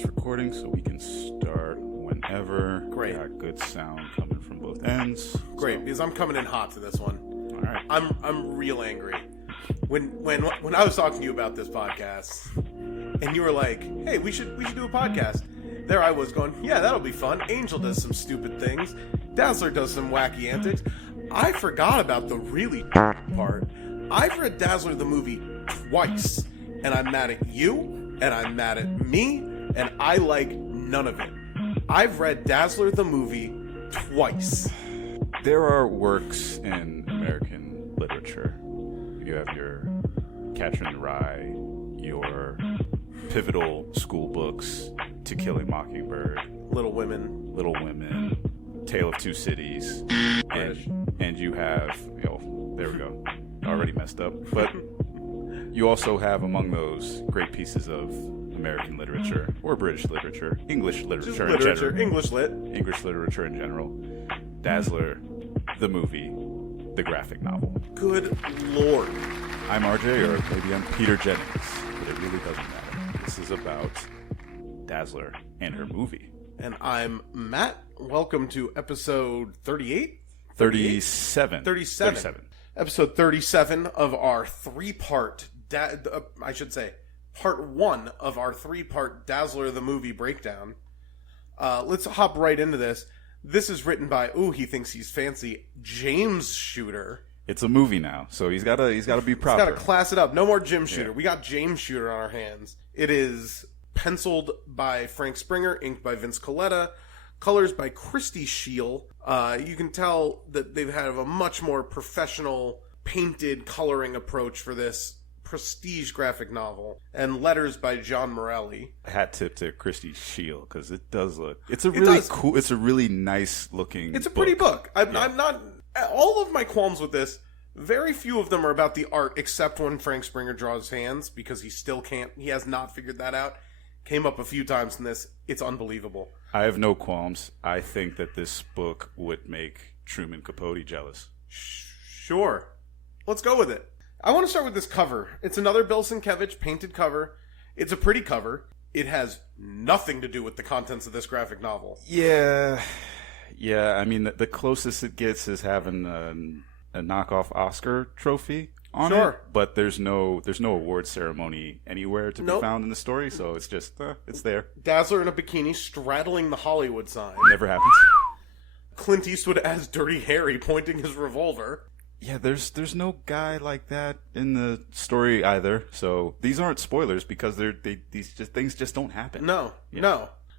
It's recording, so we can start whenever. Great. Got good sound coming from both ends. Great, because I'm coming in hot to this one. All right. I'm real angry. When I was talking to you about this podcast, and you were like, "Hey, we should do a podcast." There I was going, "Yeah, that'll be fun." Angel does some stupid things. Dazzler does some wacky antics. I forgot about the really part. I've read Dazzler the movie twice, and I'm mad at you, and I'm mad at me, and I like none of it. I've read Dazzler the movie twice. There are works in American literature. You have your Catcher in the Rye, your pivotal school books, To Kill a Mockingbird, Little Women, Tale of Two Cities, and you have, there we go, already messed up, but you also have among those great pieces of American literature, or British literature, English literature in general. English literature in general. Dazzler, the movie, the graphic novel. Good Lord. I'm RJ, or maybe I'm Peter Jennings, but it really doesn't matter. This is about Dazzler and her movie. And I'm Matt. Welcome to episode 38? 37. Episode 37 of our part one of our three-part Dazzler the movie breakdown. Let's hop right into this. This is written by, he thinks he's fancy, James Shooter. It's a movie now, so he's got to be proper. He's got to class it up. No more Jim Shooter. Yeah. We got James Shooter on our hands. It is penciled by Frank Springer, inked by Vince Colletta, colors by Christy Scheel. You can tell that they've had a much more professional painted coloring approach for this prestige graphic novel, and letters by John Morelli. Hat tip to Christy Scheel, because it does look. It's a really cool. It's a really nice looking. It's a pretty book. I'm not. All of my qualms with this, very few of them are about the art, except when Frank Springer draws hands, because he still can't. He has not figured that out. Came up a few times in this. It's unbelievable. I have no qualms. I think that this book would make Truman Capote jealous. Sure. Let's go with it. I want to start with this cover. It's another Bill Sienkiewicz painted cover. It's a pretty cover. It has nothing to do with the contents of this graphic novel. Yeah. I mean, the closest it gets is having a knockoff Oscar trophy on it. But there's no award ceremony anywhere to be found in the story, so it's just it's there. Dazzler in a bikini straddling the Hollywood sign. Never happens. Clint Eastwood as Dirty Harry pointing his revolver. Yeah, there's no guy like that in the story either. So these aren't spoilers because things just don't happen. No.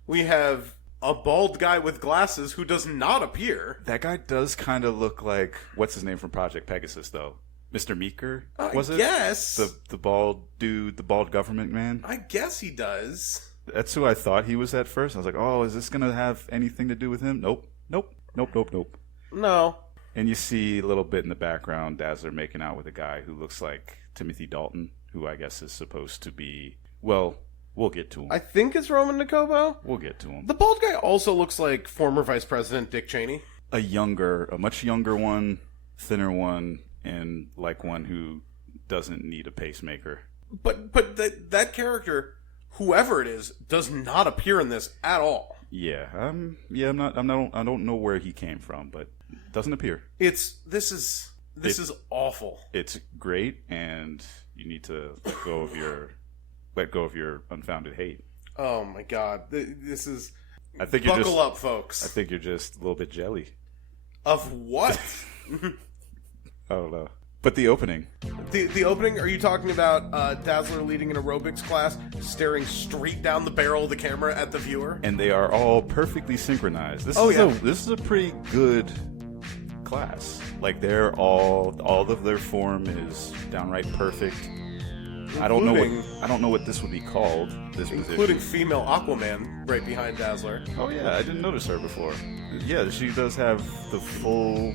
We have a bald guy with glasses who does not appear. That guy does kind of look like, what's his name from Project Pegasus though? Mr. Meeker, was it? Yes. The bald dude, the bald government man. I guess he does. That's who I thought he was at first. I was like, oh, is this gonna have anything to do with him? Nope. No. And you see a little bit in the background, Dazzler making out with a guy who looks like Timothy Dalton, who I guess is supposed to be, well, we'll get to him. I think it's Roman Nakobo. We'll get to him. The bald guy also looks like former Vice President Dick Cheney. A much younger one, thinner one, and like one who doesn't need a pacemaker. But that character, whoever it is, does not appear in this at all. Yeah, I don't know where he came from, but doesn't appear. This is awful. It's great, and you need to let go of your unfounded hate. Oh my God, this is. I think buckle up, folks. I think you're just a little bit jelly. Of what? I don't know. But the opening. The opening, are you talking about Dazzler leading an aerobics class, staring straight down the barrel of the camera at the viewer? And they are all perfectly synchronized. This is a pretty good class. Like all of their form is downright perfect. I don't know what this would be called. Including female Aquaman right behind Dazzler. Oh yeah, I didn't notice her before. Yeah, she does have the full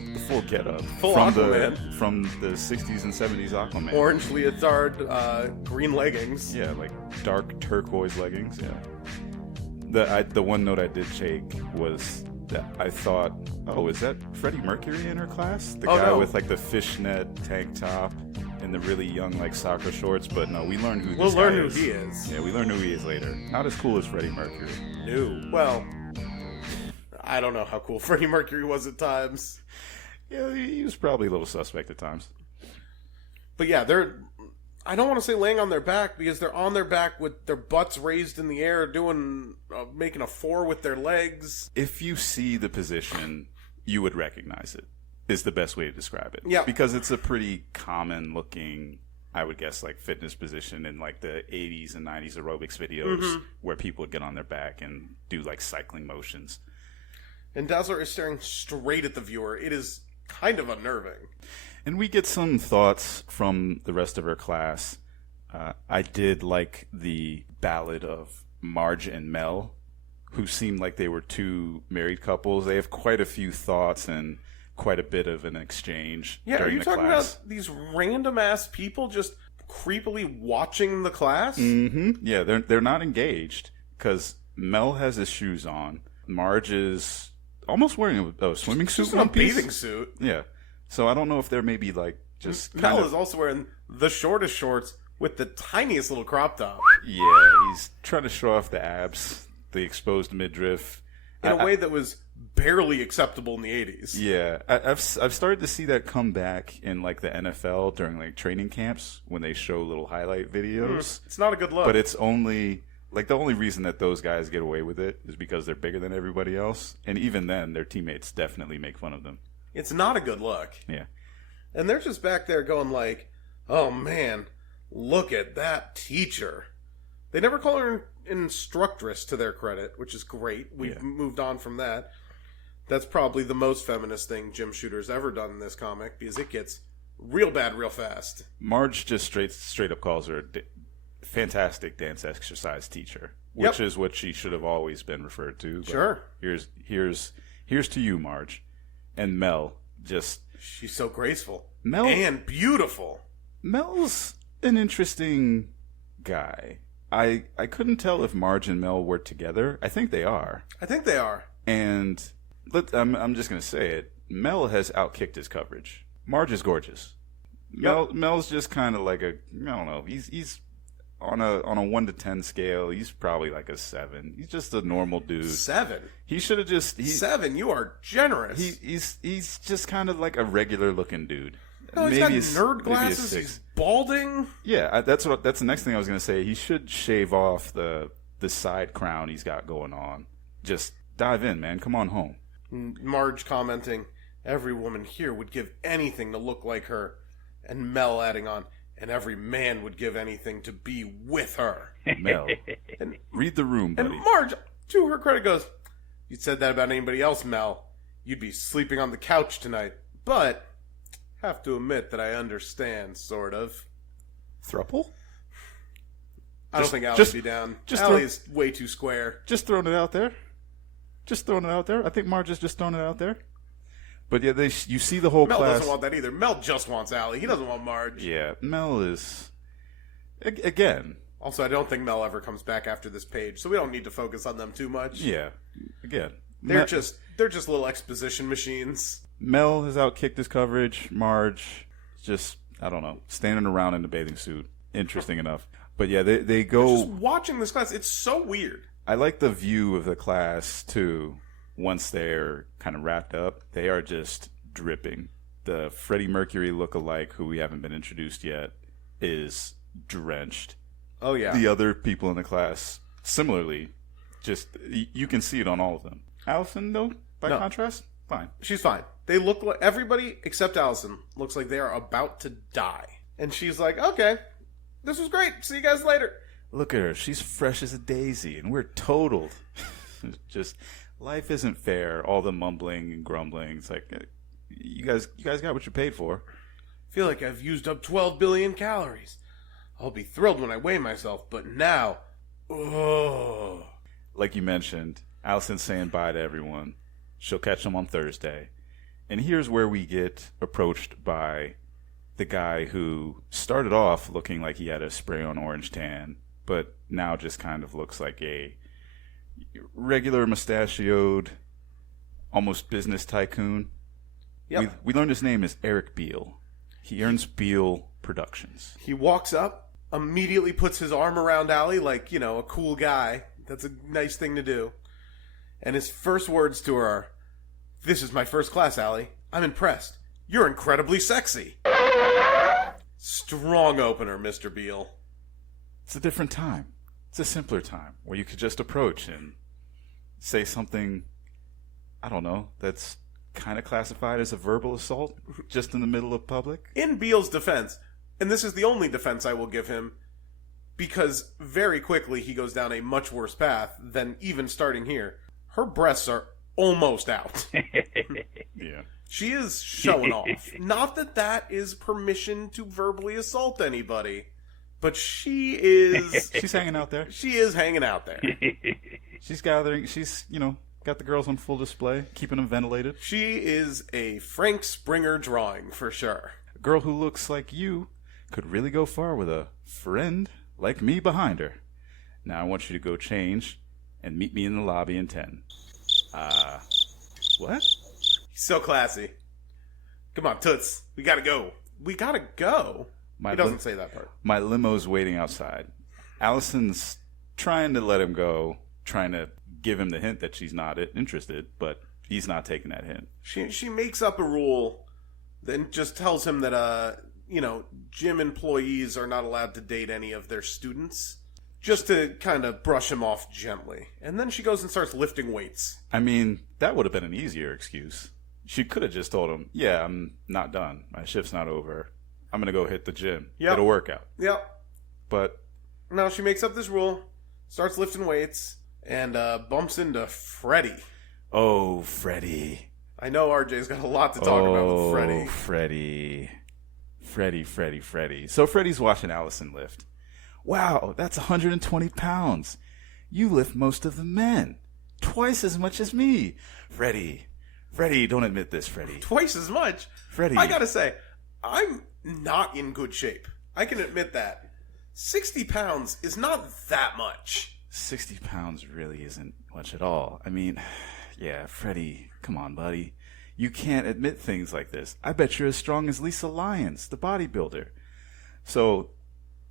getup. Full Aquaman. From the 60s and 70s Aquaman. Orange leotard, green leggings. Yeah, like dark turquoise leggings, yeah. The one note I did take was that I thought, is that Freddie Mercury in her class? The guy with like the fishnet tank top. in the really young like soccer shorts, but no, we learn who We'll this learn guy who is. he is. Yeah, we learn who he is later. Not as cool as Freddie Mercury. No. Well, I don't know how cool Freddie Mercury was at times. Yeah, he was probably a little suspect at times. But yeah, I don't want to say laying on their back because they're on their back with their butts raised in the air, making a 4 with their legs. If you see the position, you would recognize it, is the best way to describe it. Yeah. Because it's a pretty common looking, I would guess, like fitness position in like the 80s and 90s aerobics videos where people would get on their back and do like cycling motions. And Dazzler is staring straight at the viewer. It is kind of unnerving. And we get some thoughts from the rest of her class. I did like the ballad of Marge and Mel, who seemed like they were two married couples. They have quite a few thoughts and quite a bit of an exchange Yeah, are during you the talking class. about these random-ass people just creepily watching the class? Yeah, they're not engaged because Mel has his shoes on. Marge is almost wearing a swimming suit, Just in a one piece. bathing suit. Yeah, so I don't know if they're maybe like just Mel is also wearing the shortest shorts with the tiniest little crop top. Yeah, he's trying to show off the abs, the exposed midriff. In a way that was barely acceptable in the 80s. Yeah, I've started to see that come back in like the NFL during like training camps when they show little highlight videos. It's not a good look. But it's only like the only reason that those guys get away with it is because they're bigger than everybody else, and even then, their teammates definitely make fun of them. It's not a good look. Yeah, And they're just back there going like, oh man, look at that teacher. They never call her an instructress to their credit, which is great. We've moved on from that. That's probably the most feminist thing Jim Shooter's ever done in this comic because it gets real bad real fast. Marge just straight up calls her a fantastic dance exercise teacher, which is what she should have always been referred to. But Sure. Here's to you, Marge. And Mel just She's so graceful. Mel And beautiful. Mel's an interesting guy. I couldn't tell if Marge and Mel were together. I think they are. I think they are. And I'm just gonna say it. Mel has outkicked his coverage. Marge is gorgeous. Mel's just kind of like I don't know. He's on a 1 to 10 scale. He's probably like a 7. He's just a normal dude. 7? He should have just 7? You are generous. He's just kind of like a regular looking dude. No, he's got nerd glasses. 6. He's balding. Yeah, that's the next thing I was gonna say. He should shave off the side crown he's got going on. Just dive in, man. Come on home. Marge commenting, every woman here would give anything to look like her. And Mel adding on, and every man would give anything to be with her. Mel, read the room, buddy. And Marge, to her credit, goes, you'd said that about anybody else, Mel. You'd be sleeping on the couch tonight. But, have to admit that I understand, sort of. Thruple? I don't think Allie'd be down. just Allie is way too square. Just throwing it out there. I think Marge is just throwing it out there. But yeah, you see the whole Mel class. doesn't want that either. Mel just wants Allie. He doesn't want Marge. Yeah, Mel is again. Also, I don't think Mel ever comes back after this page, so we don't need to focus on them too much. Yeah, again. They're just little exposition machines. Mel has outkicked his coverage. Marge just, I don't know, standing around in the bathing suit. Interesting enough. But yeah, they go. Just watching this class, it's so weird. I like the view of the class too. Once they're kind of wrapped up, they are just dripping. The Freddie Mercury look-alike, who we haven't been introduced yet, is drenched. Oh yeah. The other people in the class, similarly, just you can see it on all of them. Allison, though, by contrast, fine. She's fine. They look like everybody except Allison looks like they are about to die, and she's like, "Okay, this was great. See you guys later." Look at her; she's fresh as a daisy, and we're totaled. Just life isn't fair. All the mumbling and grumbling. It's like you guys got what you paid for. I feel like I've used up 12 billion calories. I'll be thrilled when I weigh myself, but now, like you mentioned, Allison's saying bye to everyone. She'll catch them on Thursday. And here's where we get approached by the guy who started off looking like he had a spray-on orange tan, but now just kind of looks like a regular mustachioed, almost business tycoon. Yep. We learned his name is Eric Beale. He earns Beale Productions. He walks up, immediately puts his arm around Allie like, a cool guy. That's a nice thing to do. And his first words to her are, "This is my first class, Allie. I'm impressed. You're incredibly sexy." Strong opener, Mr. Beale. It's a different time. It's a simpler time where you could just approach and say something, I don't know, that's kind of classified as a verbal assault just in the middle of public. In Beale's defense, and this is the only defense I will give him, because very quickly he goes down a much worse path than even starting here. Her breasts are almost out. Yeah. She is showing off. Not that that is permission to verbally assault anybody, but she is... She's hanging out there. She is hanging out there. She's gathering, she's, got the girls on full display, keeping them ventilated. She is a Frank Springer drawing, for sure. A girl who looks like you could really go far with a friend like me behind her. Now I want you to go change and meet me in the lobby in 10. What? He's so classy. Come on, Toots. We gotta go. We gotta go. He doesn't say that part. My limo's waiting outside. Allison's trying to let him go, trying to give him the hint that she's not interested, but he's not taking that hint. She makes up a rule, then just tells him that, gym employees are not allowed to date any of their students, just to kind of brush him off gently. And then she goes and starts lifting weights. I mean, that would have been an easier excuse. She could have just told him, yeah, I'm not done. My shift's not over. I'm going to go hit the gym. Yep. Get a workout. Yep. But no, she makes up this rule, starts lifting weights, and bumps into Freddie. Oh, Freddie. I know RJ's got a lot to talk about with Freddie. Freddie. So Freddie's watching Allison lift. Wow, that's 120 pounds. You lift most of the men. Twice as much as me. Freddie, don't admit this, Freddie. Twice as much? Freddie. I gotta say, I'm not in good shape. I can admit that. 60 pounds is not that much. 60 pounds really isn't much at all. I mean, yeah, Freddie, come on, buddy. You can't admit things like this. I bet you're as strong as Lisa Lyons, the bodybuilder. So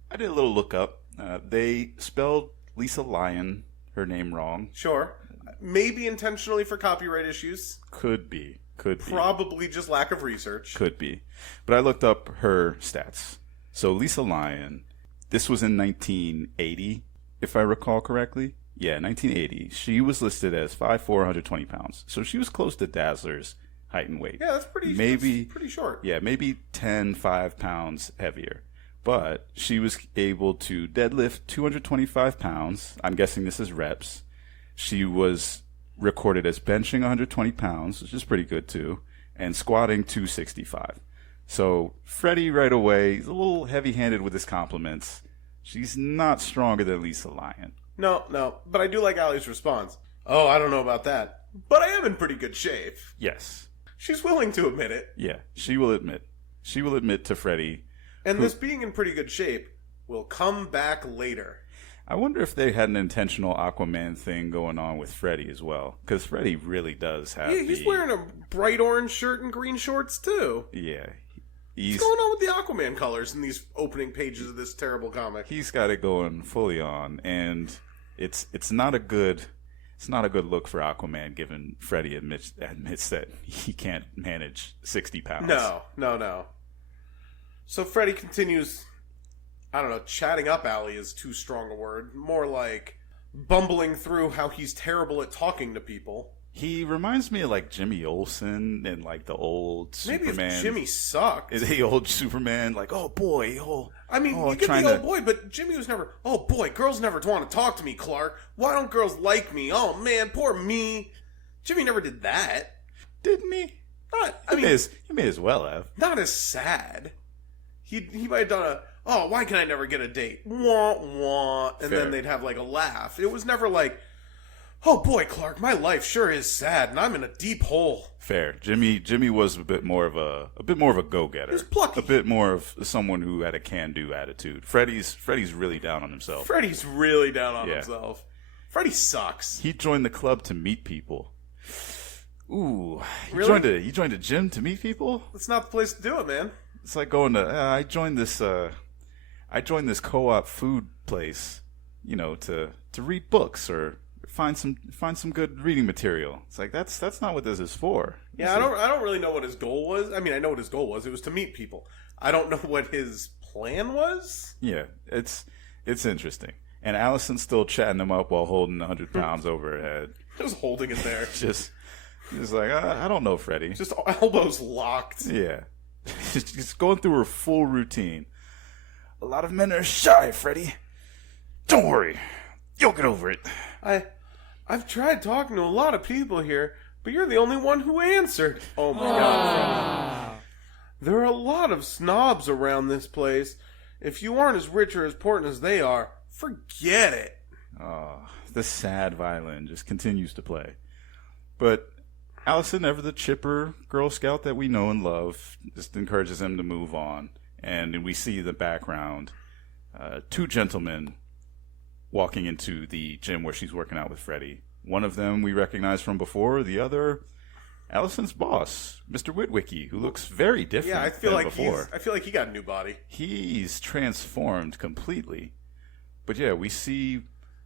I did a little look up. They spelled Lisa Lyon, her name, wrong. Sure. Maybe intentionally for copyright issues. Could be. Probably just lack of research. Could be. But I looked up her stats. So Lisa Lyon, this was in 1980, if I recall correctly. Yeah, 1980. She was listed as 5'4", 120 pounds. So she was close to Dazzler's height and weight. Yeah, that's pretty short. Yeah, maybe 5 pounds heavier. But she was able to deadlift 225 pounds. I'm guessing this is reps. She was recorded as benching 120 pounds, which is pretty good too, and squatting 265. So Freddie right away, he's a little heavy-handed with his compliments. She's not stronger than Lisa Lyon. No, but I do like Allie's response. Oh, I don't know about that, but I am in pretty good shape. Yes. She's willing to admit it. Yeah, she will admit. She will admit to Freddie. And this being in pretty good shape will come back later. I wonder if they had an intentional Aquaman thing going on with Freddie as well. Because Freddie really does have he's wearing a bright orange shirt and green shorts, too. Yeah. What's going on with the Aquaman colors in these opening pages of this terrible comic? He's got it going fully on, and it's not a good look for Aquaman, given Freddie admits that he can't manage 60 pounds. No. So Freddie continues, I don't know, chatting up Allie is too strong a word. More like bumbling through how he's terrible at talking to people. He reminds me of like Jimmy Olsen and like the old Superman. Maybe if Jimmy sucked. Is the old Superman like, oh boy, I mean, you get the old boy, but Jimmy was never, oh boy, girls never want to talk to me, Clark. Why don't girls like me? Oh man, poor me. Jimmy never did that. Didn't he? He may as well have. Not as sad. He might have done why can I never get a date? Wah, wah. And Fair. Then they'd have like a laugh. It was never like, oh boy, Clark, my life sure is sad and I'm in a deep hole. Fair. Jimmy was a bit more of a go-getter. He was plucky. A bit more of someone who had a can-do attitude. Freddie's really down on himself. Freddie's really down on himself. Freddie sucks. He joined the club to meet people. Ooh. Really? He joined a gym to meet people? That's not the place to do it, man. It's like going to. I joined this co-op food place, to read books or find some good reading material. It's like that's not what this is for. Yeah, I don't really know what his goal was. I mean, I know what his goal was. It was to meet people. I don't know what his plan was. Yeah, it's interesting. And Allison's still chatting him up while holding 100 pounds over her head. Just holding it there. just like, I don't know, Freddie. Just elbows locked. Yeah. Just going through her full routine. A lot of men are shy, Freddie. Don't worry. You'll get over it. I've tried talking to a lot of people here, but you're the only one who answered. Oh my God, Freddie. There are a lot of snobs around this place. If you aren't as rich or as important as they are, forget it. Oh, the sad violin just continues to play. But Allison, ever the chipper Girl Scout that we know and love, just encourages him to move on. And we see the background, two gentlemen walking into the gym where she's working out with Freddie. One of them we recognize from before, the other, Allison's boss, Mr. Witwicky, who looks very different I feel than like before. I feel like he got a new body. He's transformed completely. But yeah, we see,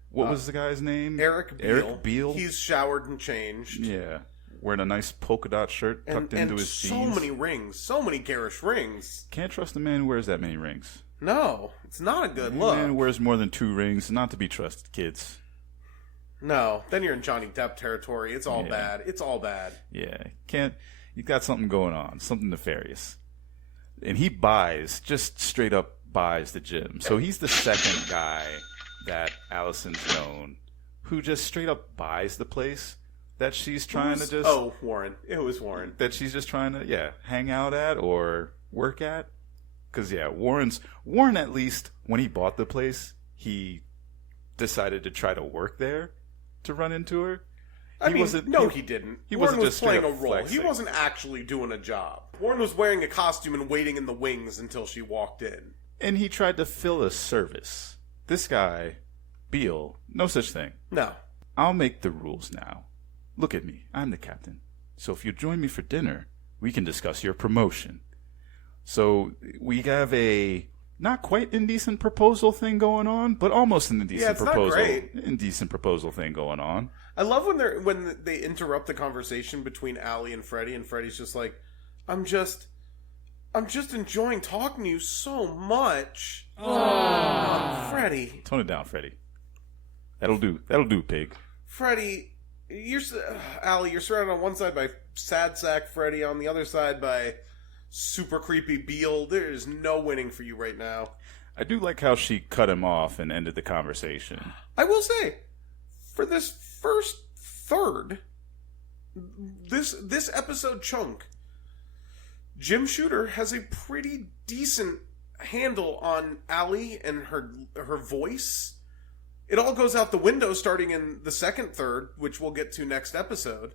what was the guy's name? Eric Beale. Eric Beale. He's showered and changed. Yeah. Wearing a nice polka dot shirt tucked into his jeans. So many rings. So many garish rings. Can't trust a man who wears that many rings. No, it's not a good look. A man who wears more than 2 rings, not to be trusted, kids. No, then you're in Johnny Depp territory. It's all bad. It's all bad. Yeah, you got something going on, something nefarious. And he just straight up buys the gym. So he's the second guy that Allison's known who just straight up buys the place that she's trying to just... Oh, Warren. It was Warren. That she's just trying to, hang out at or work at. Because, Warren, at least, when he bought the place, he decided to try to work there to run into her. He didn't. Warren was playing a role. Flexing. He wasn't actually doing a job. Warren was wearing a costume and waiting in the wings until she walked in. And he tried to fill a service. This guy, Beale, no such thing. No. I'll make the rules now. Look at me. I'm the captain. So if you join me for dinner, we can discuss your promotion. So we have a not quite indecent proposal thing going on, but almost an indecent proposal thing going on. I love when they interrupt the conversation between Allie and Freddie, and Freddie's just like, I'm just enjoying talking to you so much. Freddie. Tone it down, Freddie. That'll do, pig. Freddie, Allie, you're surrounded on one side by sad sack Freddie, on the other side by super creepy Beale. There is no winning for you right now. I do like how she cut him off and ended the conversation. I will say, for this first third, this episode chunk, Jim Shooter has a pretty decent handle on Allie and her voice. It all goes out the window starting in the second third, which we'll get to next episode.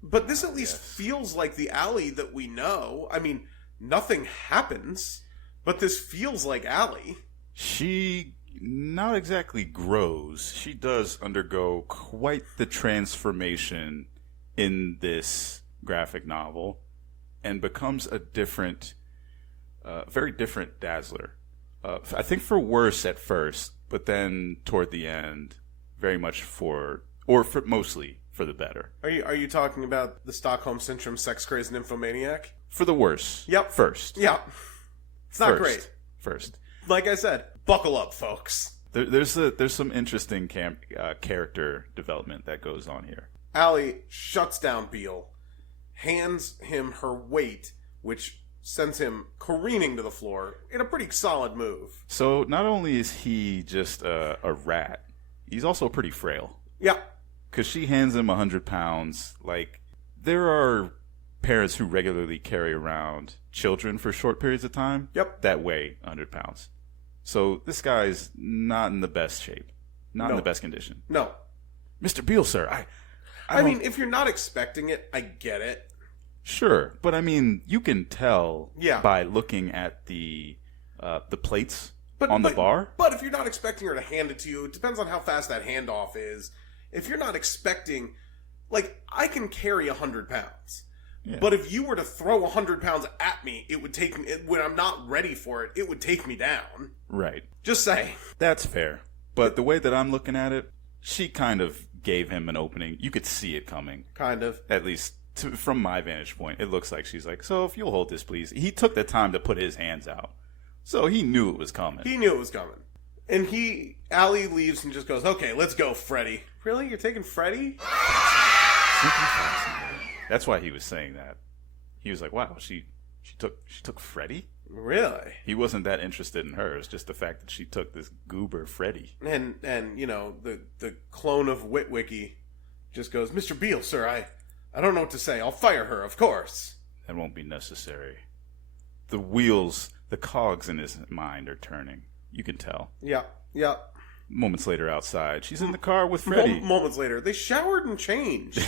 But this at least feels like the Allie that we know. I mean, nothing happens, but this feels like Allie. She not exactly grows. She does undergo quite the transformation in this graphic novel and becomes a very different Dazzler. I think for worse at first, but then toward the end, very much mostly for the better. Are you talking about the Stockholm Syndrome sex crazed nymphomaniac? For the worse. Yep. First. Yep. It's not great. First. Like I said, buckle up, folks. There's some interesting character development that goes on here. Allie shuts down Beale, hands him her weight, which sends him careening to the floor in a pretty solid move. So not only is he just a rat, he's also pretty frail. Yeah. Because she hands him 100 pounds. Like, there are parents who regularly carry around children for short periods of time. Yep. That weigh 100 pounds. So this guy's not in the best shape. Not in the best condition. No. Mr. Beale, sir, I mean, if you're not expecting it, I get it. Sure. But, I mean, you can tell Yeah. by looking at the plates on the bar. But if you're not expecting her to hand it to you, it depends on how fast that handoff is. If you're not expecting... Like, I can carry 100 pounds. Yeah. But if you were to throw 100 pounds at me, it would take me, when I'm not ready for it, it would take me down. Right. Just saying. That's fair. But the way that I'm looking at it, she kind of gave him an opening. You could see it coming. Kind of. At least from my vantage point. It looks like she's like, so if you'll hold this, please. He took the time to put his hands out. So he knew it was coming. He knew it was coming. And Allie leaves and just goes, okay, let's go, Freddy. Really? You're taking Freddy? Simply fascinating. That's why he was saying that. He was like, wow, she took Freddy? Really? He wasn't that interested in her. It's just the fact that she took this goober Freddy. And the clone of Witwicky just goes, Mr. Beale, sir, I don't know what to say. I'll fire her, of course. That won't be necessary. The wheels, the cogs in his mind are turning. You can tell. Yeah. Moments later outside, she's in the car with Freddy. Moments later, they showered and changed.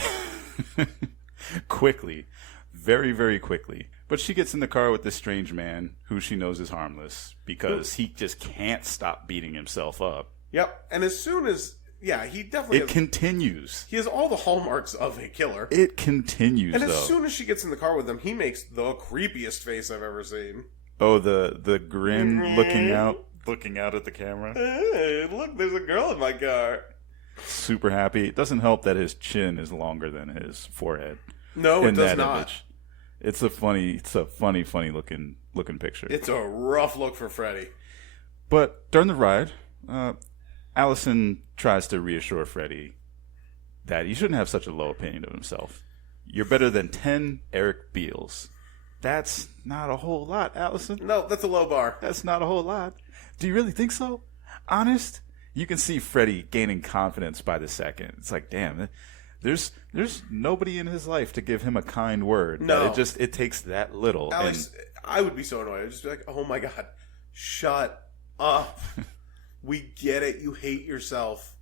Quickly. Very, very quickly. But she gets in the car with this strange man who she knows is harmless because he just can't stop beating himself up. Yep. And as soon as... Yeah, he definitely continues. He has all the hallmarks of a killer. It continues, and as soon as she gets in the car with him, he makes the creepiest face I've ever seen. Oh, the grin looking out at the camera. Hey, look, there's a girl in my car. Super happy. It doesn't help that his chin is longer than his forehead. No, it does not. Image. It's a funny looking picture. It's a rough look for Freddy. But during the ride, Allison tries to reassure Freddy that he shouldn't have such a low opinion of himself. You're better than 10 Eric Beals. That's not a whole lot, Allison. No, that's a low bar. That's not a whole lot. Do you really think so? Honest? You can see Freddy gaining confidence by the second. It's like, damn, there's nobody in his life to give him a kind word. No. It takes that little. Alex, I would be so annoyed. I'd just be like, oh my God, shut up. We get it. You hate yourself.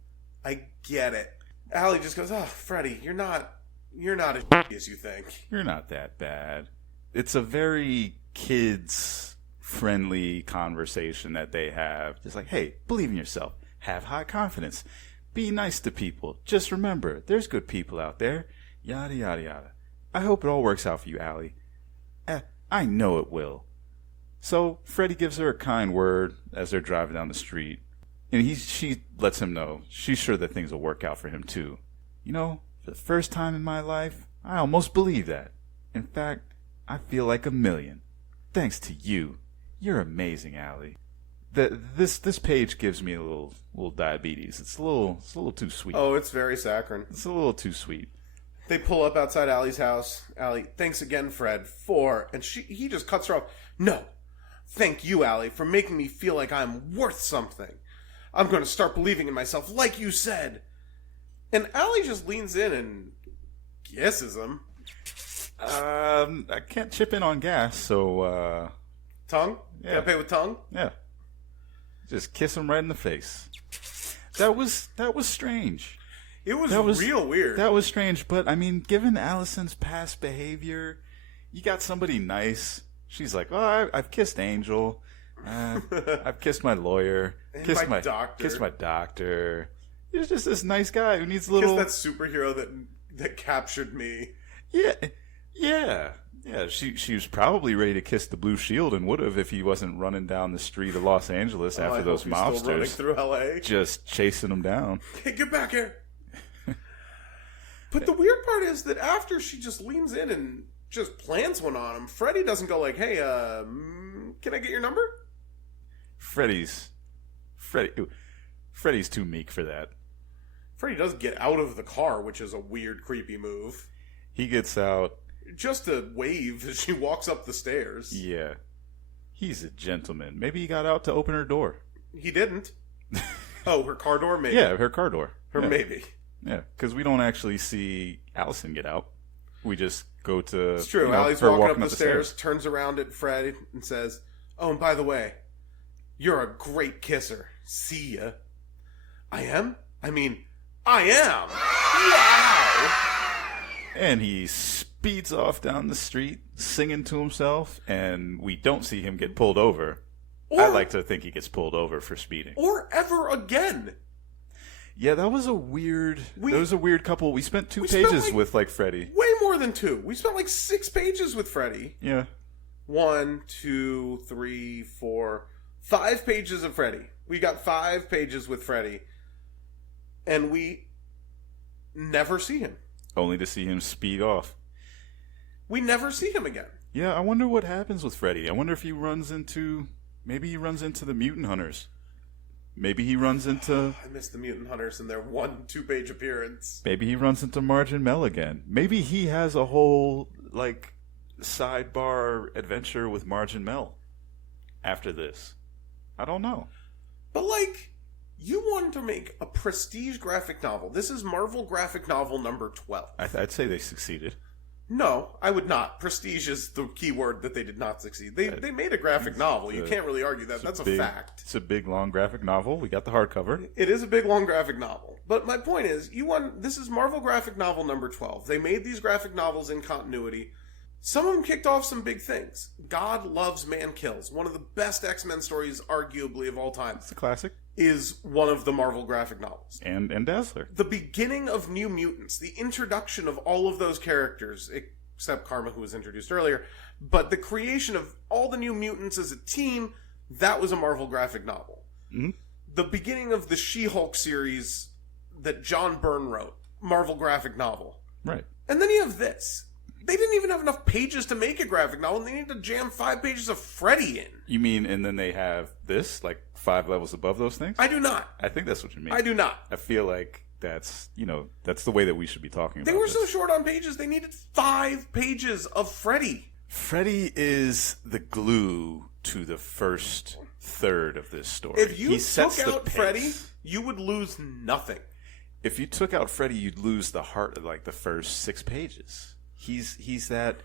I get it. Allie just goes, oh, Freddy, you're not as as you think. You're not that bad. It's a very kids-friendly conversation that they have. Just like, hey, believe in yourself. Have high confidence. Be nice to people. Just remember, there's good people out there. Yada, yada, yada. I hope it all works out for you, Allie. I know it will. So, Freddy gives her a kind word as they're driving down the street. And she lets him know she's sure that things will work out for him, too. You know, for the first time in my life, I almost believe that. In fact, I feel like a million. Thanks to you. You're amazing, Allie. This page gives me a little diabetes. It's a little too sweet. Oh, it's very saccharine. It's a little too sweet. They pull up outside Allie's house. Allie, thanks again, Fred, and he just cuts her off. No, thank you, Allie, for making me feel like I'm worth something. I'm going to start believing in myself, like you said. And Allie just leans in and kisses him. I can't chip in on gas, so tongue? Yeah. Can't pay with tongue? Yeah. Just kiss him right in the face. That was strange. It was real weird. That was strange, but I mean, given Allison's past behavior, you got somebody nice. She's like, oh, I've kissed Angel. I've kissed my lawyer. Kissed my doctor. He's just this nice guy who needs a little... Kiss that superhero that captured me. Yeah. She was probably ready to kiss the Blue Shield and would have if he wasn't running down the street of Los Angeles after those mobsters. Still running through LA. Just chasing him down. Hey, get back here. But the weird part is that after she just leans in and just plants one on him, Freddy doesn't go like, hey, can I get your number? Freddy's too meek for that. Freddy does get out of the car, which is a weird, creepy move. He gets out. Just to wave as she walks up the stairs. Yeah. He's a gentleman. Maybe he got out to open her door. He didn't. Oh, her car door, maybe. Yeah, her car door. Maybe. Yeah, because we don't actually see Allison get out. We just go to... It's true. Allie's walking up the stairs, turns around at Fred and says, oh, and by the way, you're a great kisser. See ya. I am? I mean, I am! Wow! And he speeds off down the street, singing to himself, and we don't see him get pulled over. I like to think he gets pulled over for speeding. Or ever again. Yeah, that was a weird couple. We spent two we spent, pages like, with, like, Freddy. Way more than 2. We spent like 6 pages with Freddy. Yeah. 1, 2, 3, 4, 5 pages of Freddy. We got 5 pages with Freddy. And we never see him. Only to see him speed off. We never see him again. Yeah, I wonder what happens with Freddy. I wonder if he runs into... Maybe he runs into the Mutant Hunters. Maybe he runs into... I miss the Mutant Hunters and their 1 2-page appearance. Maybe he runs into Marge and Mel again. Maybe he has a whole, like, sidebar adventure with Marge and Mel after this. I don't know. But, like, you wanted to make a prestige graphic novel. This is Marvel graphic novel number 12. I'd say they succeeded. No, I would not. Prestige is the key word that they did not succeed. They made a graphic novel. You can't really argue that. That's a fact. It's a big, long graphic novel. We got the hardcover. It is a big, long graphic novel. But my point is, this is Marvel graphic novel number 12. They made these graphic novels in continuity. Some of them kicked off some big things. God Loves, Man Kills. One of the best X-Men stories, arguably, of all time. It's a classic. Is one of the Marvel graphic novels. And Dazzler. The beginning of New Mutants, the introduction of all of those characters, except Karma, who was introduced earlier, but the creation of all the New Mutants as a team, that was a Marvel graphic novel. Mm-hmm. The beginning of the She-Hulk series that John Byrne wrote, Marvel graphic novel. Right. And then you have this. They didn't even have enough pages to make a graphic novel, and they need to jam 5 pages of Freddy in. You mean, and then they have this, like 5 levels above those things? I do not. I think that's what you mean. I do not. I feel like that's the way that we should be talking about They were this. so short on pages, they needed 5 pages of Freddy. Freddy is the glue to the first third of this story. If you took out Freddy, you would lose nothing. If you took out Freddy, you'd lose the heart of, like, the first 6 pages. He's that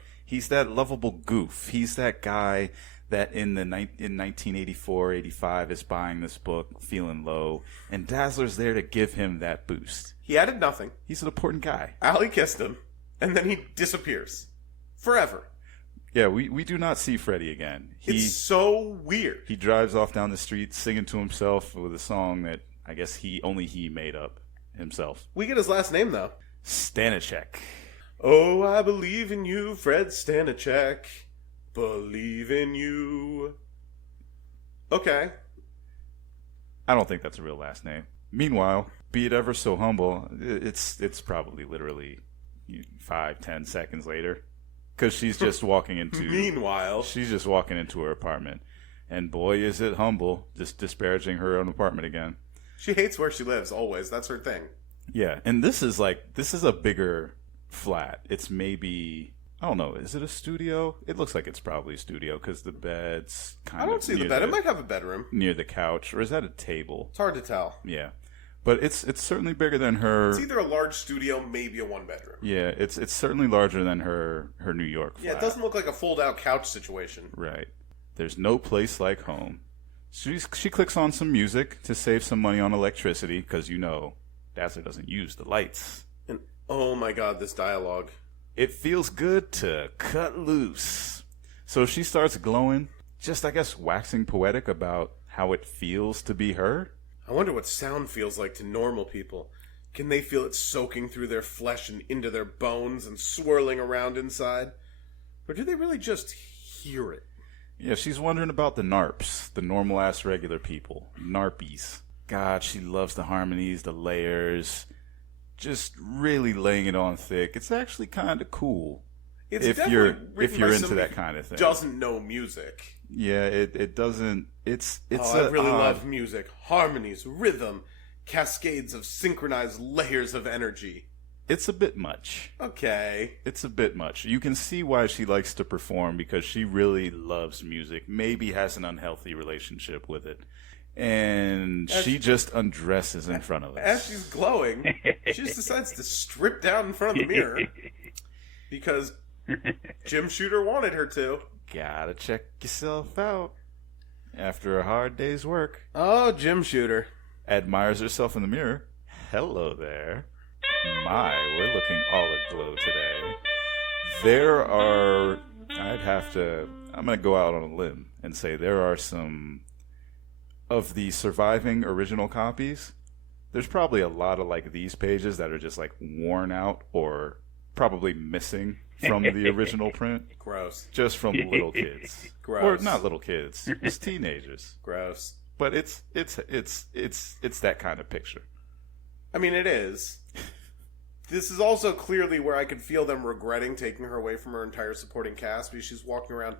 lovable goof. He's that guy that in 1984, 85 is buying this book, feeling low, and Dazzler's there to give him that boost. He added nothing. He's an important guy. Allie kissed him, and then he disappears. Forever. Yeah, we do not see Freddy again. It's so weird. He drives off down the street singing to himself with a song that I guess only he made up himself. We get his last name, though. Stanachek. Oh, I believe in you, Fred Stanachek. Believe in you. Okay. I don't think that's a real last name. Meanwhile, be it ever so humble, it's probably literally 5-10 seconds later. Because she's just walking into... Meanwhile. She's just walking into her apartment. And boy, is it humble, just disparaging her own apartment again. She hates where she lives, always. That's her thing. Yeah, and this is a bigger flat. It's maybe... I don't know. Is it a studio? It looks like it's probably a studio because the bed's kind of... I don't see the bed. It might have a bedroom. Near the couch. Or is that a table? It's hard to tell. Yeah. But it's certainly bigger than her... It's either a large studio, maybe a 1-bedroom. Yeah, it's certainly larger than her New York flat. Yeah, it doesn't look like a fold-out couch situation. Right. There's no place like home. She clicks on some music to save some money on electricity because, Dazzler doesn't use the lights. And oh my god, this dialogue. It feels good to cut loose. So she starts glowing, just, I guess, waxing poetic about how it feels to be her. I wonder what sound feels like to normal people. Can they feel it soaking through their flesh and into their bones and swirling around inside? Or do they really just hear it? Yeah, she's wondering about the NARPs, the normal-ass regular people. NARPies. God, she loves the harmonies, the layers, just really laying it on thick. It's actually kind of cool. It's if you're into that kind of thing. Doesn't know music. Yeah, it doesn't. I really love music, harmonies, rhythm, cascades of synchronized layers of energy. It's a bit much. Okay. It's a bit much. You can see why she likes to perform because she really loves music. Maybe has an unhealthy relationship with it. And she just undresses in front of us. As she's glowing, she just decides to strip down in front of the mirror because Jim Shooter wanted her to. Gotta check yourself out after a hard day's work. Oh, Jim Shooter. Admires herself in the mirror. Hello there. My, we're looking all aglow today. I'm going to go out on a limb and say there are some of the surviving original copies. there's probably a lot of like these pages that are just like worn out or probably missing from the original print. Gross. Just from little kids. Gross. Or not little kids, just teenagers. Gross. But it's that kind of picture. I mean, it is. This is also clearly where I could feel them regretting taking her away from her entire supporting cast because she's walking around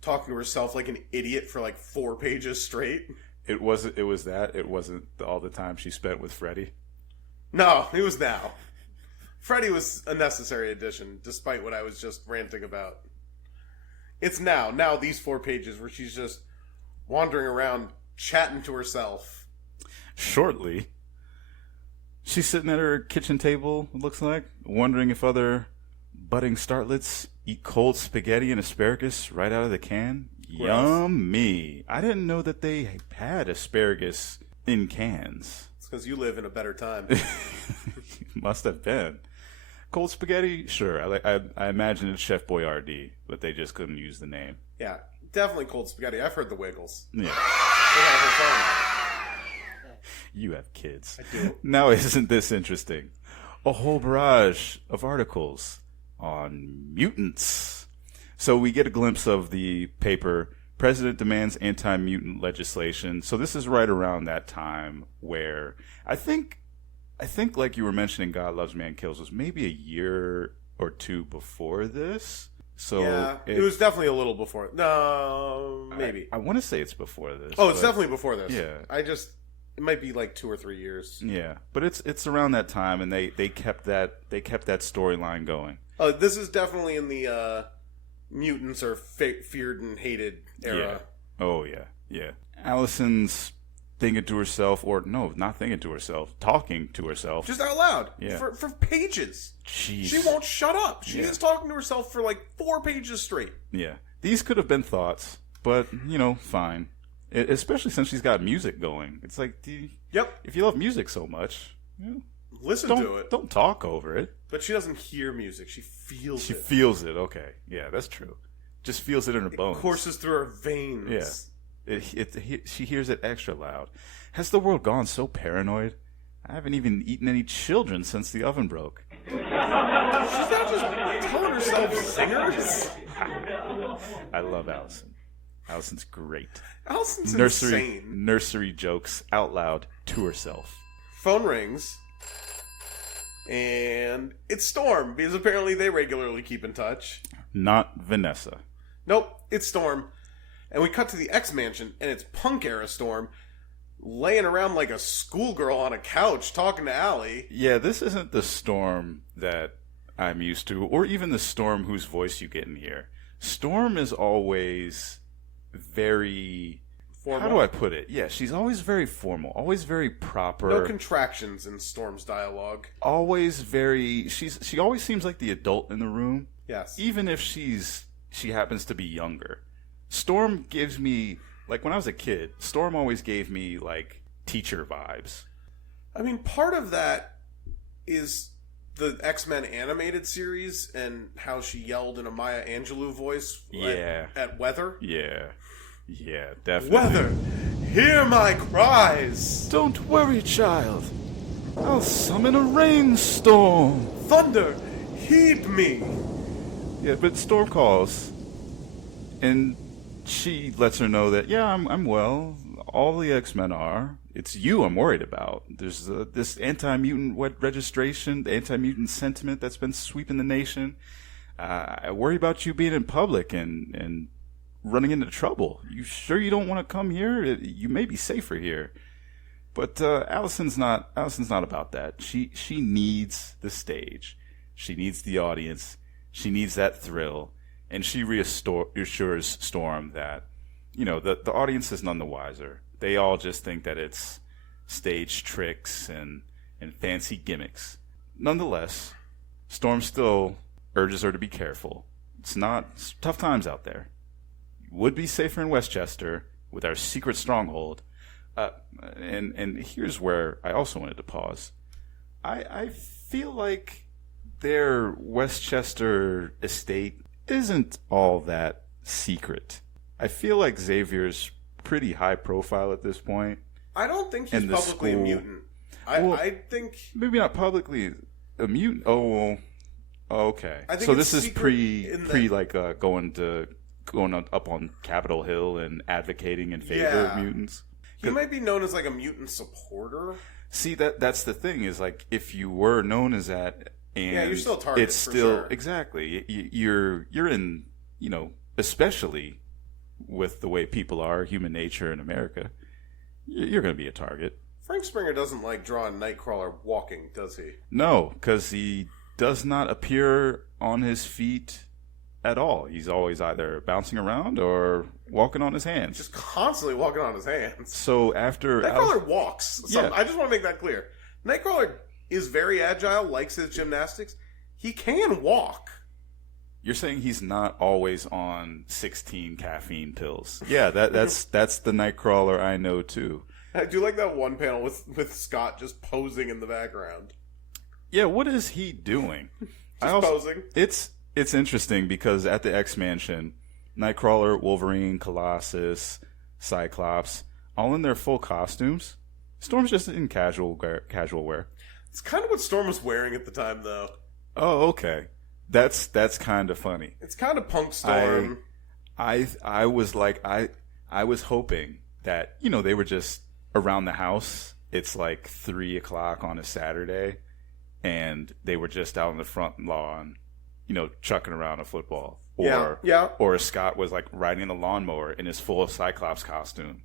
talking to herself like an idiot for like 4 pages straight. It wasn't all the time she spent with Freddie. No, it was now. Freddie was a necessary addition, despite what I was just ranting about. It's now. Now these 4 pages where she's just wandering around chatting to herself. Shortly, she's sitting at her kitchen table, it looks like, wondering if other budding starlets eat cold spaghetti and asparagus right out of the can. Gross. Yummy. I didn't know that they had asparagus in cans. It's because you live in a better time. Must have been. Cold spaghetti? Sure. I imagine it's Chef Boyardee, but they just couldn't use the name. Yeah, definitely cold spaghetti. I've heard the Wiggles. Yeah. They have her song. You have kids. I do. Now, isn't this interesting? A whole barrage of articles on mutants. So we get a glimpse of the paper, President Demands Anti-Mutant Legislation. So this is right around that time where I think like you were mentioning, God Loves Man Kills was maybe a year or 2 before this. So yeah, it was definitely a little before. No, maybe. I want to say it's before this. Oh, it's definitely before this. Yeah. It might be like 2 or 3 years. Yeah, but it's around that time, and they kept that storyline going. Oh, this is definitely in the mutants are feared and hated era. Yeah. Oh yeah. Allison's thinking to herself, or no, not thinking to herself, talking to herself, just out loud. Yeah. For pages. Jeez. She won't shut up. She Yeah. is talking to herself for like 4 pages straight. Yeah, these could have been thoughts, but fine. Especially since she's got music going. It's like, Yep. if you love music so much, Listen to it. Don't talk over it. But she doesn't hear music. She feels She it. feels it. Okay, yeah, that's true. Just feels it in her bones. It courses through her veins. Yeah. She hears it extra loud. Has the world gone so paranoid? I haven't even eaten any children since the oven broke. She's not just telling herself singers. I love Allison. Allison's great. Allison's insane. Nursery jokes out loud to herself. Phone rings. And it's Storm, because apparently they regularly keep in touch. Not Vanessa. Nope, it's Storm. And we cut to the X-Mansion, and it's punk-era Storm, laying around like a schoolgirl on a couch talking to Allie. Yeah, this isn't the Storm that I'm used to, or even the Storm whose voice you get in here. Storm is always very... Formal. How do I put it? Yeah, she's always very formal, always very proper. No contractions in Storm's dialogue. Always very... She always seems like the adult in the room. Yes. Even if she happens to be younger. Storm gives me... Like, when I was a kid, Storm always gave me, like, teacher vibes. I mean, part of that is the X-Men animated series and how she yelled in a Maya Angelou voice at Weather. Yeah, definitely. Weather, hear my cries! Don't worry, child. I'll summon a rainstorm. Thunder, heed me! Yeah, but Storm calls, and she lets her know that, yeah, I'm well. All the X-Men are. It's you I'm worried about. There's this anti-mutant registration, the anti-mutant sentiment that's been sweeping the nation. I worry about you being in public and running into trouble. You sure you don't want to come here? You may be safer here. But Allison's not about that. She needs the stage. She needs the audience. She needs that thrill. And she reassures Storm that, the audience is none the wiser. They all just think that it's stage tricks and fancy gimmicks. Nonetheless, Storm still urges her to be careful. It's tough times out there. You would be safer in Westchester with our secret stronghold. And here's where I also wanted to pause. I feel like their Westchester estate isn't all that secret. I feel like Xavier's pretty high profile at this point. I don't think he's publicly a mutant. I think maybe not publicly a mutant. Oh, okay. I think so it's this is secret pre like going up on Capitol Hill and advocating in favor of mutants. He might be known as like a mutant supporter. See, that's the thing is like if you were known as that, and you're still a target. It's for still sure. exactly you're in, especially with the way people are, human nature in America, you're going to be a target. Frank Springer doesn't like drawing Nightcrawler walking, does he? No, because he does not appear on his feet at all. He's always either bouncing around or walking on his hands. Just constantly walking on his hands. So after Nightcrawler walks. Yeah. I just want to make that clear. Nightcrawler is very agile, likes his gymnastics. He can walk. You're saying he's not always on 16 caffeine pills. Yeah, that's the Nightcrawler I know too. I do like that one panel with Scott just posing in the background. Yeah, what is he doing? Posing. It's interesting because at the X Mansion, Nightcrawler, Wolverine, Colossus, Cyclops, all in their full costumes. Storm's just in casual wear. It's kind of what Storm was wearing at the time, though. Oh, okay. That's kind of funny. It's kind of punk Storm. I was like I was hoping that they were just around the house. It's like 3:00 on a Saturday, and they were just out on the front lawn, chucking around a football. Or Scott was like riding a lawnmower in his full Cyclops costume,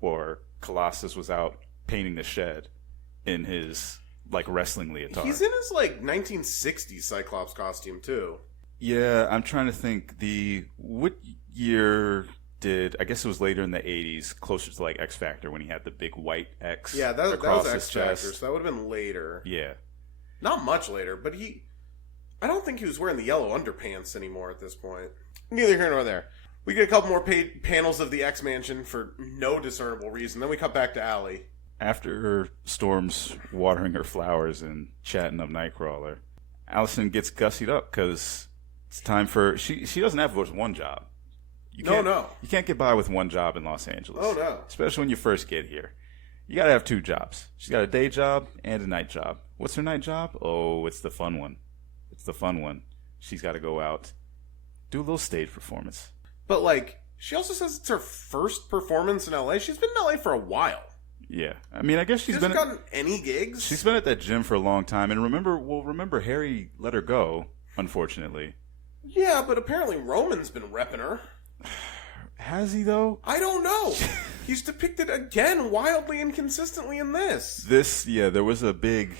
or Colossus was out painting the shed in his like wrestling leotard. He's in his like 1960s Cyclops costume too. Yeah, I'm trying to think. What year did, I guess it was later in the 80s, closer to like X Factor when he had the big white X. Yeah, that across was his X Factor, chest. so that would have been later. Yeah. Not much later, but I don't think he was wearing the yellow underpants anymore at this point. Neither here nor there. We get a couple more panels of the X Mansion for no discernible reason. Then we cut back to Allie. After Storm's watering her flowers and chatting up Nightcrawler, Allison gets gussied up because it's time for... She doesn't have just one job. You can't get by with one job in Los Angeles. Oh, no. Especially when you first get here. You got to have two jobs. She's got a day job and a night job. What's her night job? Oh, it's the fun one. She's got to go out, do a little stage performance. But, like, she also says it's her first performance in L.A. She's been in L.A. for a while. Yeah. I mean, I guess she hasn't gotten any gigs. She's been at that gym for a long time. And remember Harry let her go, unfortunately. Yeah, but apparently Roman's been repping her. Has he, though? I don't know. He's depicted again wildly inconsistently in this. There was a big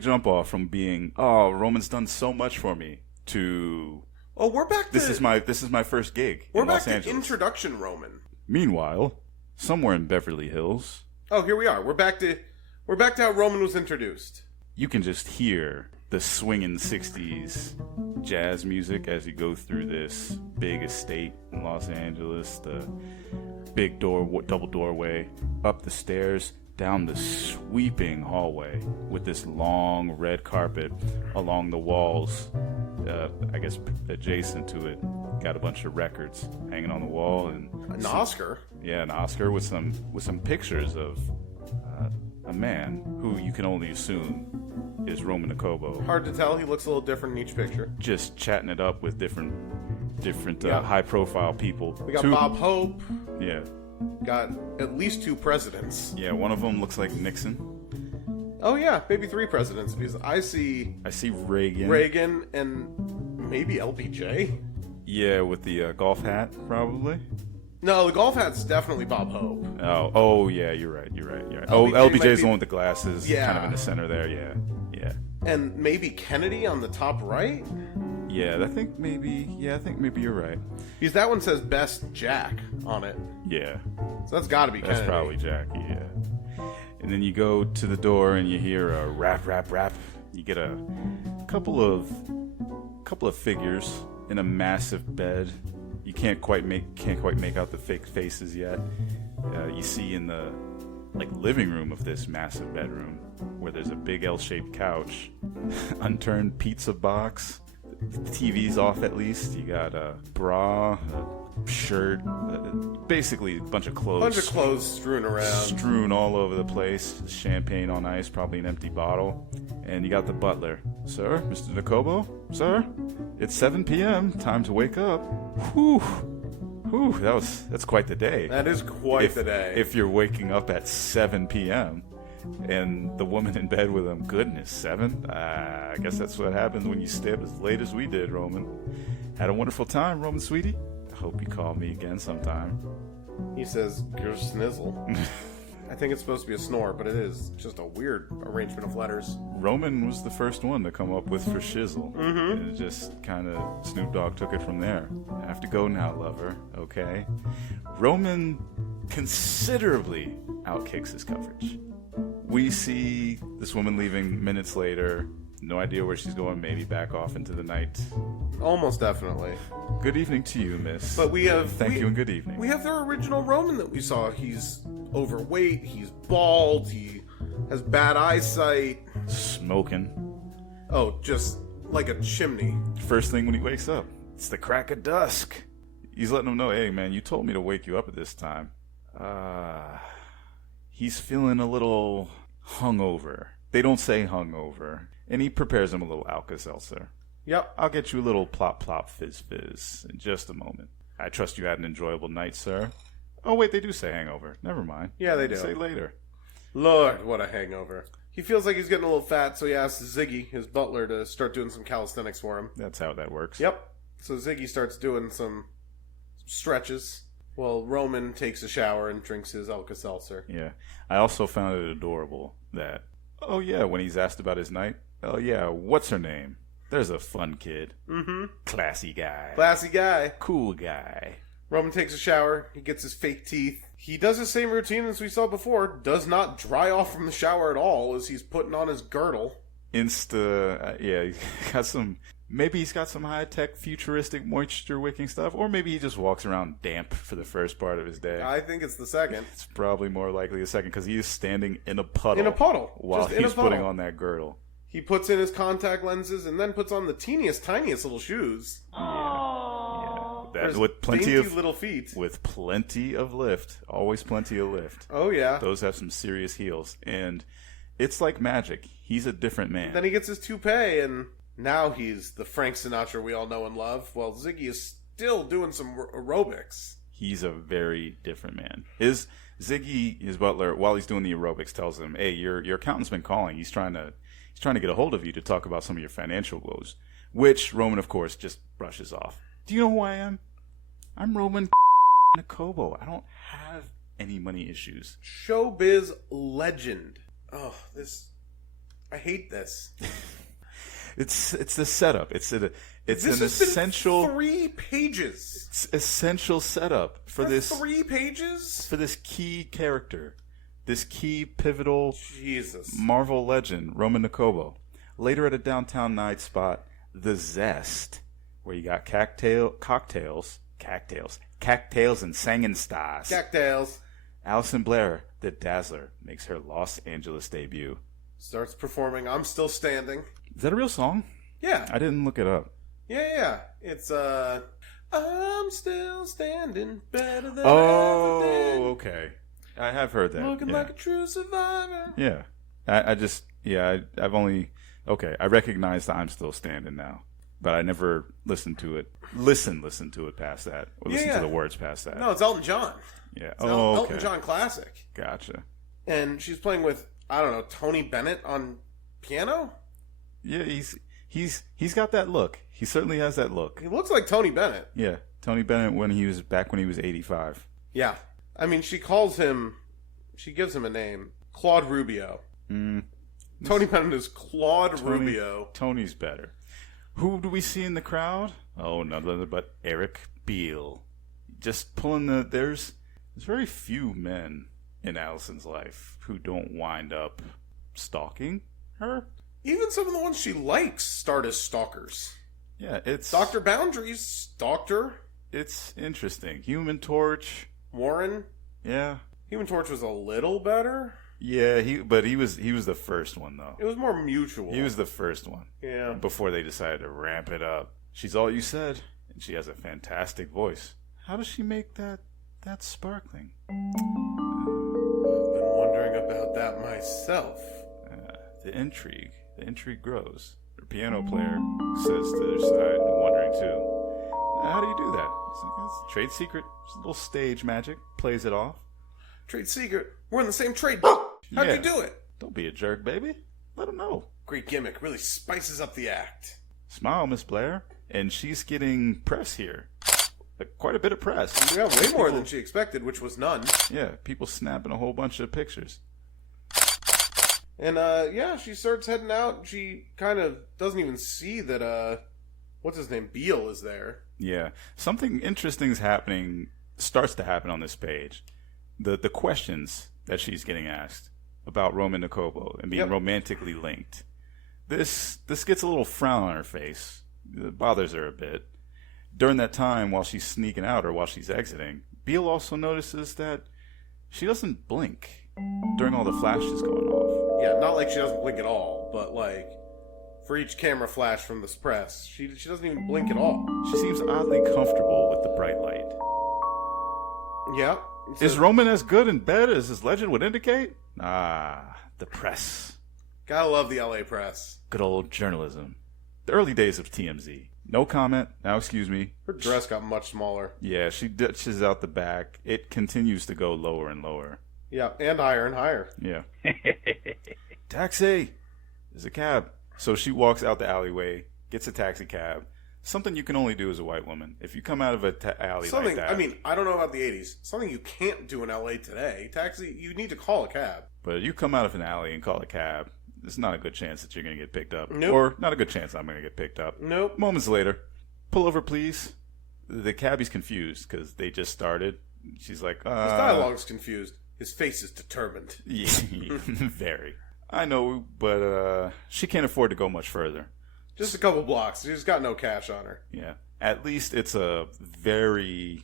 jump off from being, oh, Roman's done so much for me, to, oh, we're back to this is my first gig. We're in back Los to Angeles. introduction Roman. Meanwhile, somewhere in Beverly Hills, oh, here we are. We're back to how Roman was introduced. You can just hear the swinging 60s jazz music as you go through this big estate in Los Angeles. The big double doorway, up the stairs, down the sweeping hallway with this long red carpet along the walls. I guess adjacent to it, got a bunch of records hanging on the wall, and an Oscar. Yeah, an Oscar with some pictures of a man who you can only assume is Roman Akobo. Hard to tell. He looks a little different in each picture. Just chatting it up with different high-profile people. We got Bob Hope. Yeah. Got at least 2 presidents. Yeah, one of them looks like Nixon. Oh yeah, maybe 3 presidents, because I see Reagan and maybe LBJ. Yeah, with the golf hat, probably. No, the golf hat's definitely Bob Hope. Oh yeah, you're right. LBJ's the one with the glasses, kind of in the center there. Yeah. And maybe Kennedy on the top right. Yeah, I think maybe you're right. Because that one says Best Jack on it. Yeah. So that's got to be Kennedy. That's probably Jackie, yeah. And then you go to the door and you hear a rap. You get a couple of figures in a massive bed. You can't quite make out the fake faces yet. You see in the living room of this massive bedroom where there's a big L-shaped couch, unturned pizza box. The TV's off at least. You got a bra, a shirt, basically a bunch of clothes. Bunch of clothes strewn around. Strewn all over the place. Champagne on ice, probably an empty bottle. And you got the butler. Sir, Mr. Nakobo? Sir? It's 7 p.m. Time to wake up. Whew. Whew, that's quite the day. That is quite the day. If you're waking up at 7 p.m. and the woman in bed with him, goodness, 7? I guess that's what happens when you stay up as late as we did, Roman. Had a wonderful time, Roman sweetie. I hope you call me again sometime. He says, "Your snizzle." I think it's supposed to be a snore, but it is just a weird arrangement of letters. Roman was the first one to come up with for shizzle. Mm-hmm. And it just kind of, Snoop Dogg took it from there. I have to go now, lover, okay? Roman considerably outkicks his coverage. We see this woman leaving minutes later. No idea where she's going, maybe back off into the night. Almost definitely. Good evening to you, miss. But we have... Thank you and good evening. We have the original Roman that we saw. He's overweight, he's bald, he has bad eyesight. Smoking. Oh, just like a chimney. First thing when he wakes up, it's the crack of dusk. He's letting him know, hey man, you told me to wake you up at this time. He's feeling a little hungover. They don't say hungover. And he prepares him a little Alka-Seltzer. Yep. I'll get you a little plop plop fizz fizz in just a moment. I trust you had an enjoyable night, sir. Oh wait, they do say hangover. Never mind. Yeah, they do. Say later. Lord, what a hangover. He feels like he's getting a little fat, so he asks Ziggy, his butler, to start doing some calisthenics for him. That's how that works. Yep. So Ziggy starts doing some stretches while Roman takes a shower and drinks his Alka-Seltzer. Yeah. I also found it adorable that, oh yeah, when he's asked about his night, oh yeah, what's her name? There's a fun kid. Mm-hmm. Classy guy. Classy guy. Cool guy. Roman takes a shower. He gets his fake teeth. He does the same routine as we saw before. Does not dry off from the shower at all as he's putting on his girdle. Yeah, he's got some... Maybe he's got some high-tech, futuristic, moisture-wicking stuff, or maybe he just walks around damp for the first part of his day. I think it's the second. It's probably more likely the second, because he is standing in a puddle. In a puddle. While he's putting on that girdle. He puts in his contact lenses and then puts on the teeniest, tiniest little shoes. Yeah. There's with plenty dainty of little feet. With plenty of lift. Always plenty of lift. Oh, yeah. Those have some serious heels. And it's like magic. He's a different man. Then he gets his toupee, and now he's the Frank Sinatra we all know and love, while Ziggy is still doing some aerobics. He's a very different man. Ziggy, his butler, while he's doing the aerobics, tells him, hey, your accountant's been calling. He's trying to get a hold of you to talk about some of your financial woes, which Roman, of course, just brushes off. Do you know who I am? I'm Roman Nakobo. I don't have any money issues. Showbiz legend. Oh, I hate this. It's the setup. It's an essential 3 pages. It's essential setup for this 3 pages for this key character, this key pivotal Jesus Marvel legend, Roman Nakobo. Later at a downtown night spot, the Zest, where you got cocktails and singing stars. Cocktails. Allison Blair, the Dazzler, makes her Los Angeles debut. Starts performing I'm Still Standing. Is that a real song? Yeah. I didn't look it up. Yeah. It's, I'm still standing better than Oh, ever did. okay. I have heard that. Looking like a true survivor. Yeah. I've only... Okay, I recognize that I'm Still Standing now. But I never listened to it. Listen to it past that. Or listen to the words past that. No, it's Elton John. Yeah. It's Elton John classic. Gotcha. And she's playing with, I don't know, Tony Bennett on piano? Yeah, he's got that look. He certainly has that look. He looks like Tony Bennett. Yeah. Tony Bennett when he was 85. Yeah. I mean, she gives him a name. Claude Rubio. Tony Bennett is Claude Rubio. Tony's better. Who do we see in the crowd? Oh, none other but Eric Beale. Just pulling there's very few men in Allison's life who don't wind up stalking her. Even some of the ones she likes start as stalkers. Yeah, it's... Dr. Boundaries stalked her. It's interesting. Human Torch. Warren. Yeah. Human Torch was a little better. Yeah, he was the first one, though. It was more mutual. He was the first one. Yeah. Before they decided to ramp it up. She's all you said, and she has a fantastic voice. How does she make that sparkling? I've been wondering about that myself. The intrigue grows. Her piano player says to their side, wondering too. How do you do that? It's trade secret. It's a little stage magic. Plays it off. Trade secret. We're in the same trade. How'd you do it? Don't be a jerk, baby. Let him know. Great gimmick. Really spices up the act. Smile, Miss Blair. And she's getting press here. Quite a bit of press. Yeah, way more than she expected, which was none. Yeah, people snapping a whole bunch of pictures. And, she starts heading out. She kind of doesn't even see that, what's his name? Beale is there. Yeah. Something interesting starts to happen on this page. The questions that she's getting asked about Roman Nakobo and being romantically linked. This gets a little frown on her face. It bothers her a bit. During that time, while she's sneaking out or while she's exiting, Beale also notices that she doesn't blink during all the flashes going off. Yeah, not like she doesn't blink at all, but like for each camera flash from this press, she doesn't even blink at all. She seems oddly comfortable with the bright light. Yeah. Is Roman as good in bed as his legend would indicate? The press. Gotta love the LA press. Good old journalism. The early days of TMZ. No comment. Now, excuse me. Her dress got much smaller. Yeah, she ditches out the back. It continues to go lower and lower. Yeah, and higher and higher. Yeah. Taxi! There's a cab. So she walks out the alleyway, gets a taxi cab. Something you can only do as a white woman. If you come out of an alley like that. I mean, I don't know about the 80s. Something you can't do in LA today. Taxi, you need to call a cab. But you come out of an alley and call a cab, there's not a good chance that you're going to get picked up. Nope. Or not a good chance I'm going to get picked up. Nope. Moments later, pull over, please. The cabbie's confused because they just started. She's like, His dialogue's confused. His face is determined. Yeah, very. I know, but she can't afford to go much further. Just a couple blocks. She's got no cash on her. Yeah. At least it's a very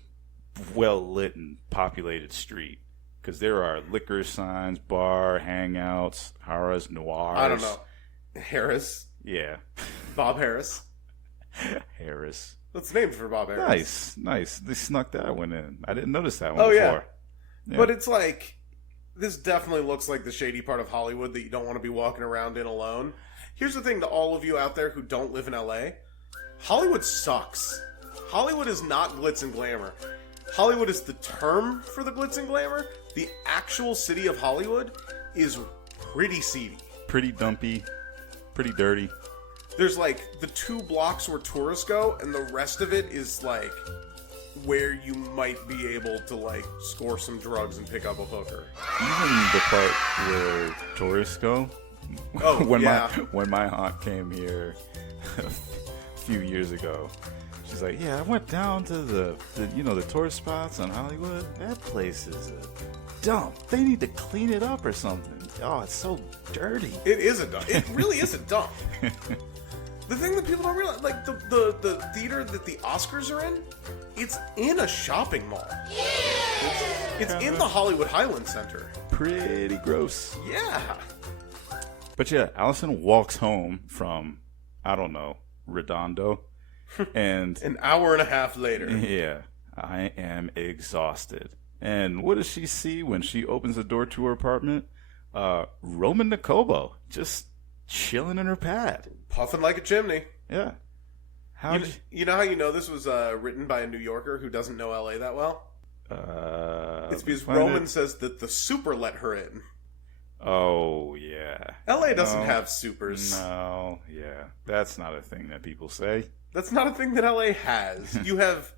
well-lit and populated street. Because there are liquor signs, bar, hangouts, Harris, Noirs. I don't know. Harris? Yeah. Bob Harris? Harris. That's named for Bob Harris. Nice. They snuck that one in. I didn't notice that one before. Yeah. But it's like, this definitely looks like the shady part of Hollywood that you don't want to be walking around in alone. Here's the thing to all of you out there who don't live in LA. Hollywood sucks. Hollywood is not glitz and glamour. Hollywood is the term for the glitz and glamour. The actual city of Hollywood is pretty seedy. Pretty dumpy. Pretty dirty. There's like the 2 blocks where tourists go, and the rest of it is like where you might be able to like score some drugs and pick up a hooker. Even the part where tourists go. Oh, when yeah. when my aunt came here a few years ago, she's like, "Yeah, I went down to the tourist spots on Hollywood. That place is a dump. They need to clean it up or something. Oh, it's so dirty." It is a dump. It really is a dump. The thing that people don't realize, like the theater that the Oscars are in, it's in a shopping mall. It's in the Hollywood Highland Center. Pretty gross. Yeah. But yeah, Allison walks home from, I don't know, Redondo. And An hour and a half later. Yeah, I am exhausted. And what does she see when she opens the door to her apartment? Roman Nakobo just chilling in her pad. Puffing like a chimney. Yeah. You know how you know this was written by a New Yorker who doesn't know LA that well? It's because Roman says that the super let her in. Oh, yeah. LA doesn't have supers. No, yeah. That's not a thing that people say. That's not a thing that LA has. You have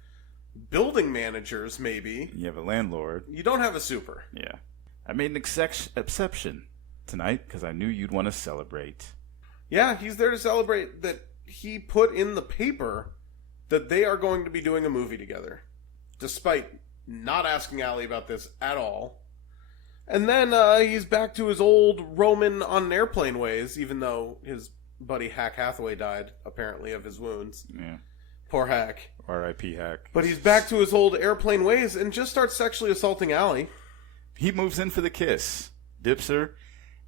building managers, maybe. You have a landlord. You don't have a super. Yeah. I made an exception tonight because I knew you'd want to celebrate. Yeah, he's there to celebrate that he put in the paper that they are going to be doing a movie together. Despite not asking Allie about this at all. And then he's back to his old Roman on an airplane ways, even though his buddy Hack Hathaway died, apparently, of his wounds. Yeah. Poor Hack. R.I.P. Hack. But he's back to his old airplane ways and just starts sexually assaulting Allie. He moves in for the kiss, dips her,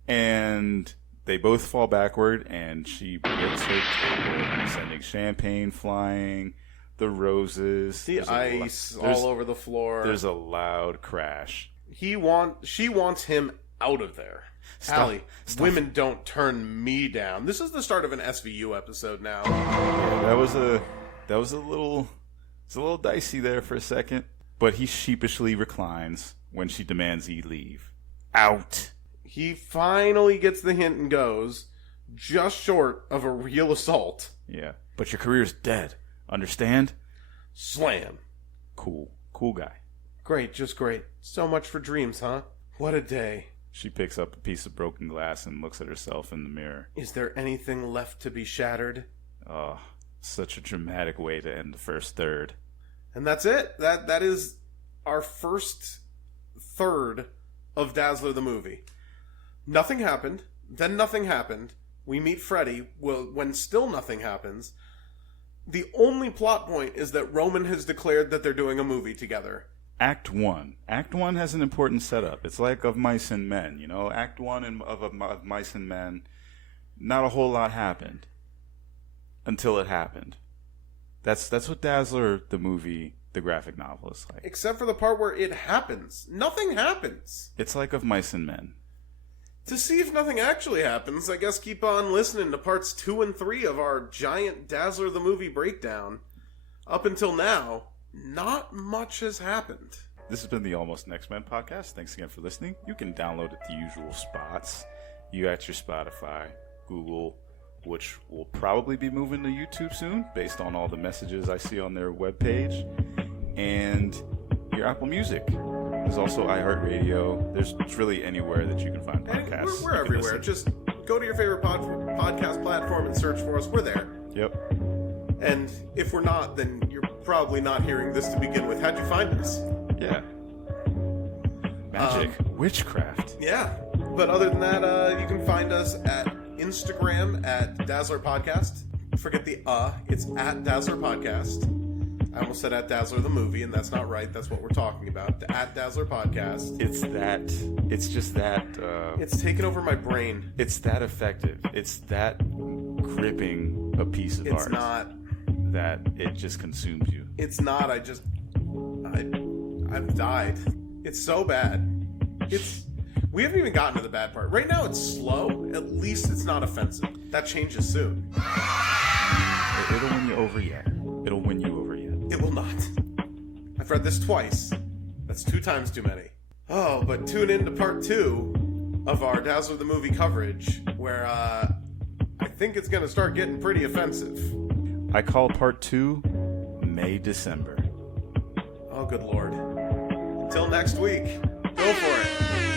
and they both fall backward, and she breaks her table, sending champagne flying. the roses, the ice all over the floor. There's a loud crash. She wants him out of there. Hallie, women don't turn me down. This is the start of an SVU episode now. Yeah, that was a little dicey there for a second. But he sheepishly reclines when she demands he leave. Out. He finally gets the hint and goes, just short of a real assault. Yeah, but your career's dead. Understand? Slam. Cool guy. Great, just great. So much for dreams, huh? What a day. She picks up a piece of broken glass and looks at herself in the mirror. Is there anything left to be shattered? Oh, such a dramatic way to end the first third. And that's it. That is our first third of Dazzler the movie. Nothing happened. Then nothing happened. We meet Freddy. Well, when still nothing happens. The only plot point is that Roman has declared that they're doing a movie together. Act 1. Act 1 has an important setup. It's like Of Mice and Men, you know? Act 1 of Mice and Men, not a whole lot happened. Until it happened. That's what Dazzler, the movie, the graphic novel is like. Except for the part where it happens. Nothing happens. It's like Of Mice and Men. To see if nothing actually happens, I guess keep on listening to parts 2 and 3 of our giant Dazzler the movie breakdown. Up until now, not much has happened. This has been the Almost Next Men podcast. Thanks again for listening. You can download it the usual spots. You got your Spotify, Google, which will probably be moving to YouTube soon based on all the messages I see on their webpage, and your Apple Music. There's also iHeartRadio. There's really anywhere that you can find podcasts. We're everywhere. Just go to your favorite podcast platform and search for us. We're there. Yep. And if we're not, then you're probably not hearing this to begin with. How'd you find us? Yeah. Magic. Witchcraft. Yeah. But other than that, you can find us at Instagram at Dazzler Podcast. Forget the it's at Dazzler Podcast. I almost said at Dazzler the movie, and that's not right. That's what we're talking about. The at Dazzler Podcast. It's just that. It's taken over my brain. It's that effective. It's that gripping a piece of art. It's not. That it just consumes you. It's not. I've died. It's so bad. We haven't even gotten to the bad part. Right now it's slow. At least it's not offensive. That changes soon. It'll win you over yet. It'll win you over yet. It will not. I've read this twice. That's 2 times too many. Oh, but tune in to part 2 of our Dazzler the movie coverage, where I think it's going to start getting pretty offensive. I call part 2 May-December. Oh, good Lord. Until next week, go for it.